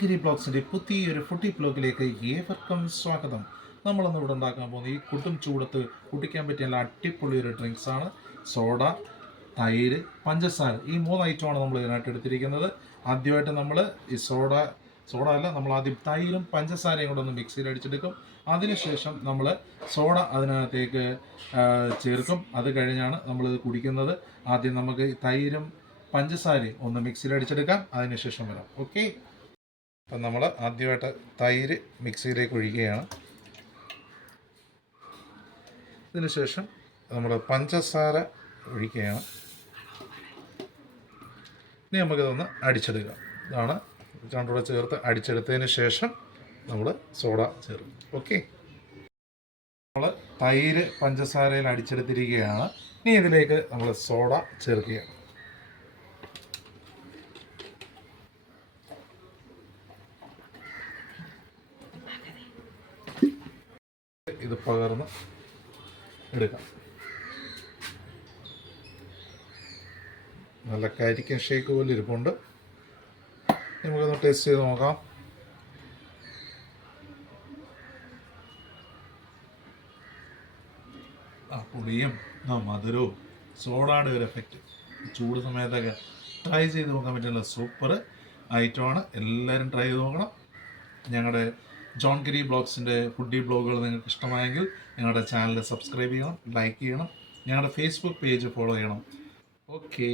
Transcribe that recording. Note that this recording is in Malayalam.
ഗിരി ബ്ലോഗ്സിൻ്റെ പുതിയൊരു ഫുഡി ബ്ലോഗിലേക്ക് ഏവർക്കും സ്വാഗതം. നമ്മളൊന്ന് ഇവിടെ ഉണ്ടാക്കാൻ പോകുന്നത് ഈ കുട്ടും ചൂടത്ത് കുടിക്കാൻ പറ്റിയ നല്ല അടിപൊളി ഒരു ഡ്രിങ്ക്സാണ്. സോഡ, തൈര്, പഞ്ചസാര, ഈ 3 ഐറ്റമാണ് നമ്മൾ ഇതിനായിട്ട് എടുത്തിരിക്കുന്നത്. ആദ്യമായിട്ട് നമ്മൾ ഈ സോഡ അല്ല, നമ്മൾ ആദ്യം തൈരും പഞ്ചസാരയും കൂടെ ഒന്ന് മിക്സിയിൽ അടിച്ചെടുക്കും. അതിനുശേഷം നമ്മൾ സോഡ അതിനകത്തേക്ക് ചേർക്കും. അത് കഴിഞ്ഞാണ് നമ്മളിത് കുടിക്കുന്നത്. ആദ്യം നമുക്ക് തൈരും പഞ്ചസാരയും ഒന്ന് മിക്സിയിൽ അടിച്ചെടുക്കാം, അതിനുശേഷം വരാം. ഓക്കെ, അപ്പം നമ്മൾ ആദ്യമായിട്ട് തൈര് മിക്സിയിലേക്ക് ഒഴിക്കുകയാണ്. ഇതിനുശേഷം നമ്മൾ പഞ്ചസാര ഒഴിക്കുകയാണ്. ഇനി നമുക്കിതൊന്ന് അടിച്ചെടുക്കാം. ഇതാണ് രണ്ടുകൂടെ ചേർത്ത് അടിച്ചെടുത്തതിന് ശേഷം നമ്മൾ സോഡ ചേർക്കും. ഓക്കെ, നമ്മൾ തൈര് പഞ്ചസാരയിൽ അടിച്ചെടുത്തിരിക്കുകയാണ്. ഇനി ഇതിലേക്ക് നമ്മൾ സോഡ ചേർക്കുകയാണ്. ഇത് പകർന്ന് എടുക്കാം. നല്ല കരിക്കൻ ഷേക്ക് പോലെ ഇരിപ്പുണ്ട്. നമുക്കൊന്ന് ടേസ്റ്റ് ചെയ്ത് നോക്കാം. ആ പുളിയും മധുരവും സോഡയുടെ ഒരു എഫക്റ്റ് ചൂട് സമയത്തൊക്കെ ട്രൈ ചെയ്ത് നോക്കാൻ പറ്റുന്ന സൂപ്പർ ഐറ്റമാണ്. എല്ലാവരും ട്രൈ ചെയ്ത് നോക്കണം. ഞങ്ങളുടെ ജോൺ ഗിരി ബ്ലോഗ്സിൻ്റെ ഫുഡി ബ്ലോഗുകൾ നിങ്ങൾക്ക് ഇഷ്ടമായെങ്കിൽ ഞങ്ങളുടെ ചാനൽ സബ്സ്ക്രൈബ് ചെയ്യണം, ലൈക്ക് ചെയ്യണം, ഞങ്ങളുടെ ഫേസ്ബുക്ക് പേജ് ഫോളോ ചെയ്യണം. ഓക്കേ.